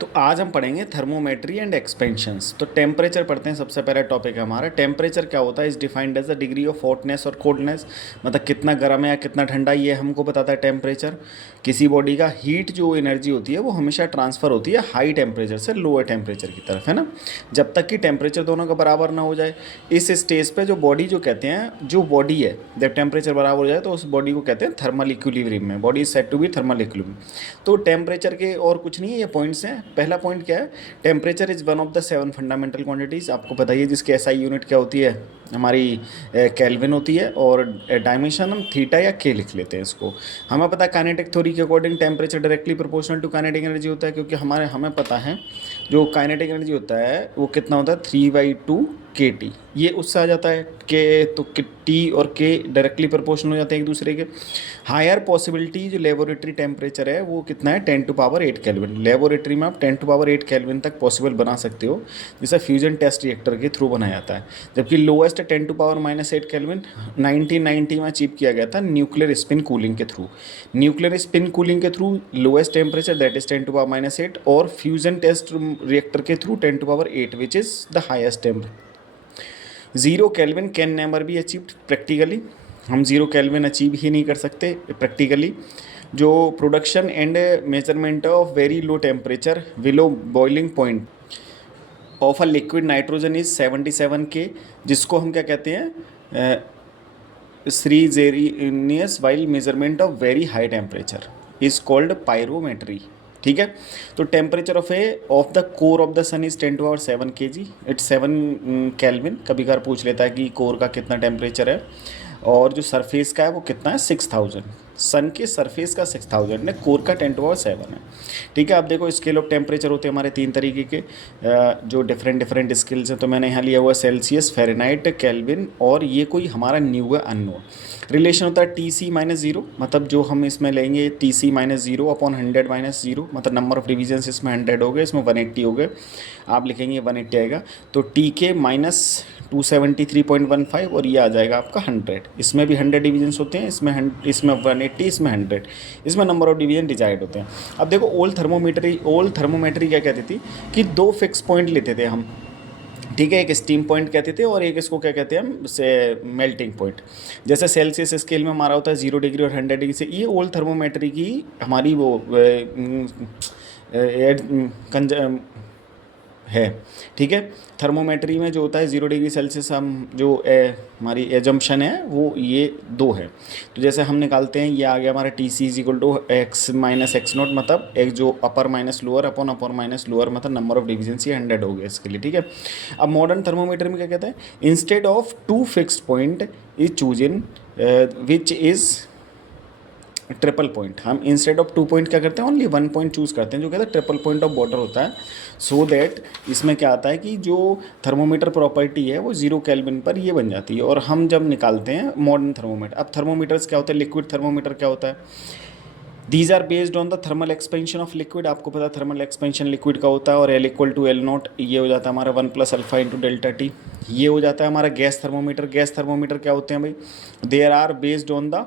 तो आज हम पढ़ेंगे थर्मोमेट्री एंड एक्सपेंशंस। तो टेम्परेचर पढ़ते हैं, सबसे पहला टॉपिक है हमारा। टेम्परेचर क्या होता है? Is defined as the degree of hotness और कोल्डनेस, मतलब कितना गर्म है या कितना ठंडा, ये हमको बताता है टेम्परेचर। किसी बॉडी का हीट जो एनर्जी होती है वो हमेशा ट्रांसफ़र होती है हाई टेम्परेचर से लोअर टेम्परेचर की तरफ, है ना, जब तक कि टेम्परेचर दोनों का बराबर ना हो जाए। इस स्टेज पे जो बॉडी जो कहते हैं, जो बॉडी है, जब टेम्परेचर बराबर हो जाए तो उस बॉडी को कहते हैं थर्मल इक्विलिब्रियम में। Body is said to be thermal equilibrium. तो टेम्परेचर के और कुछ नहीं है, ये पॉइंट्स हैं। पहला पॉइंट क्या है? Temperature is one of the 7 fundamental quantities. आपको बताइए जिसकी एसआई यूनिट क्या होती है, हमारी केल्विन होती है, और डायमेंशन हम थीटा या के लिख लेते हैं इसको। हमें पता है काइनेटिक थ्योरी के according temperature directly proportional to kinetic energy होता है, क्योंकि हमें पता है जो काइनेटिक एनर्जी होता है वो कितना होता है, 3/2 के टी। ये उससे आ जाता है के, तो टी और के डायरेक्टली प्रोपोर्शनल हो जाते हैं एक दूसरे के। हायर पॉसिबिलिटी जो लेबोरेटरी टेम्परेचर है वो कितना है, 10⁸ केल्विन। लेबोरेटरी में आप 10⁸ केल्विन तक पॉसिबल बना सकते हो, जिसे फ्यूजन टेस्ट रिएक्टर के थ्रू बनाया जाता है। जबकि लोएस्ट 10⁻⁻8 केल्विन 1990 में अचीव किया गया था न्यूक्लियर स्पिन कूलिंग के थ्रू। न्यूक्लियर स्पिन कूलिंग के through lowest temperature that is 10⁻⁸, और फ्यूजन टेस्ट रिएक्टर के through 10⁸, which is the highest temperature. 0 kelvin can never be achieved practically. हम 0 केल्विन अचीव ही नहीं कर सकते प्रैक्टिकली। जो production and measurement of very low temperature below boiling point of a liquid nitrogen is 77 K, जिसको हम क्या कहते हैं, श्रीजेरिनियस while measurement of very high temperature is called pyrometry. ठीक है। तो temperature of the core of the sun is 10⁻7 kg, it's 7 kelvin. कभी कभार पूछ लेता है कि कोर का कितना टेम्परेचर है, और जो सरफेस का है वो कितना है, 6000। सन के सरफेस का 6000 है, कोर का 10⁻7 है। ठीक है। अब देखो स्केल ऑफ टेम्परेचर होते हैं हमारे 3 तरीके के, जो डिफरेंट स्केल्स हैं। तो मैंने यहाँ लिया हुआ सेल्सियस, फ़ारेनहाइट, केल्विन, और ये कोई हमारा न्यू है अननोन। रिलेशन होता है Tc-0, मतलब जो हम इसमें लेंगे Tc-0 अपॉन 100 - 0, मतलब नंबर ऑफ डिवीजन इसमें 100 हो गए, इसमें 180 हो गए, आप लिखेंगे 180 आएगा। तो Tk माइनस 273.15, और ये आ जाएगा आपका 100। इसमें भी 100 डिवीजन्स होते हैं, इसमें 180, इसमें 100, इसमें नंबर ऑफ डिवीजन डिसाइड होते हैं। अब देखो ओल्ड थर्मोमेट्री क्या कहती थी कि 2 फिक्स पॉइंट लेते थे हम। ठीक है, एक स्टीम पॉइंट कहते थे और एक इसको क्या कहते हैं हम, से मेल्टिंग पॉइंट। जैसे सेल्सियस स्केल में हमारा होता है 0 डिग्री और 100 डिग्री से। ये ओल्ड थर्मोमेट्री की हमारी वो है। ठीक है। थर्मोमेट्री में जो होता है 0 डिग्री सेल्सियस, हम जो हमारी एजम्पशन है वो ये 2 है। तो जैसे हम निकालते हैं, ये आ गया हमारा Tc = x - x0, मतलब एक जो अपर माइनस लोअर अपॉन अपर माइनस लोअर, मतलब नंबर ऑफ डिवीजन ये 100 हो गया इसके लिए। ठीक है। अब मॉडर्न थर्मोमीटर में क्या कहता है, instead of 2 fixed point is choose in which is triple point. हम इंस्टेड ऑफ 2 पॉइंट क्या करते हैं, ओनली 1 पॉइंट चूज़ करते हैं, जो कहते हैं ट्रिपल पॉइंट ऑफ बॉर्डर होता है। सो दैट इसमें क्या आता है कि जो थर्मोमीटर प्रॉपर्टी है वो 0 केल्विन पर ये बन जाती है। और हम जब निकालते हैं मॉडर्न थर्मोमीटर, अब थर्मोमीटर्स क्या होता है, लिक्विड थर्मोमीटर क्या होता है, these are based on the thermal expansion of liquid. आपको पता है थर्मल एक्सपेंशन लिक्विड का होता है, और L=L0, ये हो जाता है हमारा 1 + अल्फा × ΔT। ये हो जाता है हमारा गैस थर्मोमीटर। गैस थर्मोमीटर क्या होते हैं भाई, there are based on the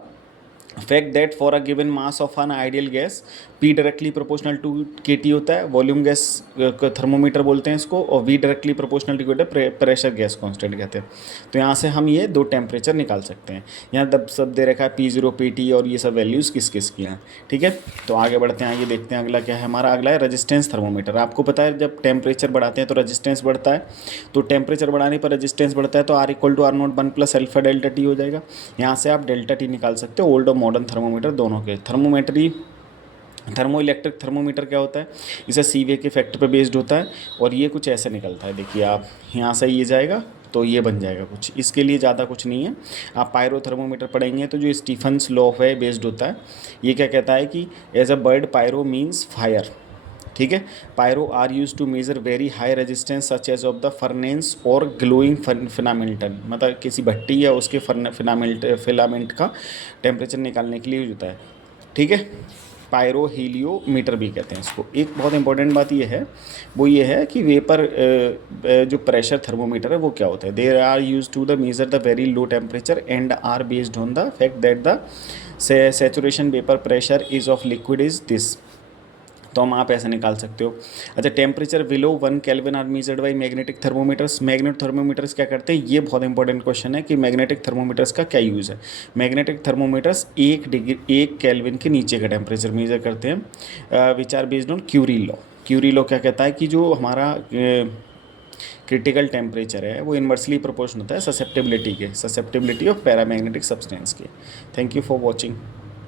fact that for a given mass of an ideal gas P directly proportional to KT होता है, वॉल्यूम गैस थर्मोमीटर बोलते हैं इसको, और V directly proportional to pressure gas constant कहते हैं। तो यहाँ से हम ये 2 टेम्परेचर निकाल सकते हैं। यहाँ तब सब दे रखा है P0 PT, और ये सब वैल्यूज़ किस किस की हैं। ठीक है। तो आगे बढ़ते हैं, आगे देखते हैं अगला क्या है हमारा। अगला है रेजिस्टेंस थर्मोमीटर। आपको पता है जब टेम्परेचर बढ़ाते हैं तो रेजिस्टेंस बढ़ता है, तो टेम्परेचर बढ़ाने पर रेजिस्टेंस बढ़ता है, तो R=R0 1 + अल्फा ΔT हो जाएगा। यहाँ से आप ΔT निकाल सकते हो, ओल्ड और मॉडर्न थर्मोमीटर दोनों के। थर्मो इलेक्ट्रिक थर्मोमीटर क्या होता है, इसे सीवे के फैक्ट पे बेस्ड होता है, और ये कुछ ऐसे निकलता है। देखिए आप यहाँ से ये जाएगा तो ये बन जाएगा कुछ, इसके लिए ज़्यादा कुछ नहीं है। आप पायरो थर्मोमीटर पढ़ेंगे तो जो स्टीफन्स लॉ है बेस्ड होता है। ये क्या कहता है कि as a word pyro means fire. ठीक है। Pyro are use to measure very high resistance such as of the furnace और ग्लोइंग फिलामेंटन, मतलब किसी भट्टी या उसके फिलामेंट का टेम्परेचर निकालने के लिए यूज होता है। ठीक है। पायरो हीलियोमीटर भी कहते हैं इसको। एक बहुत इंपॉर्टेंट बात ये है, वो ये है कि वेपर जो प्रेशर थर्मोमीटर है वो क्या होता है, there are use to the measure the very low temperature and are based on the fact that the saturation vapour pressure is of liquid is this. तो हम आप ऐसे निकाल सकते हो। अच्छा, temperature below 1 kelvin are measured by magnetic thermometers. Magnetic thermometers क्या करते हैं, ये बहुत इंपॉर्टेंट क्वेश्चन है कि मैग्नेटिक थर्मोमीटर्स का क्या यूज़ है। मैग्नेटिक थर्मोमीटर्स 1 केल्विन के नीचे का टेम्परेचर मेजर करते हैं, which are based on Curie law. Curie law क्या कहता है कि जो हमारा क्रिटिकल टेम्परेचर है वो इन्वर्सली प्रोपोर्शन होता है ससेप्टेबिलिटी ऑफ पैरामैग्नेटिक सब्सटेंस के। Thank you for watching.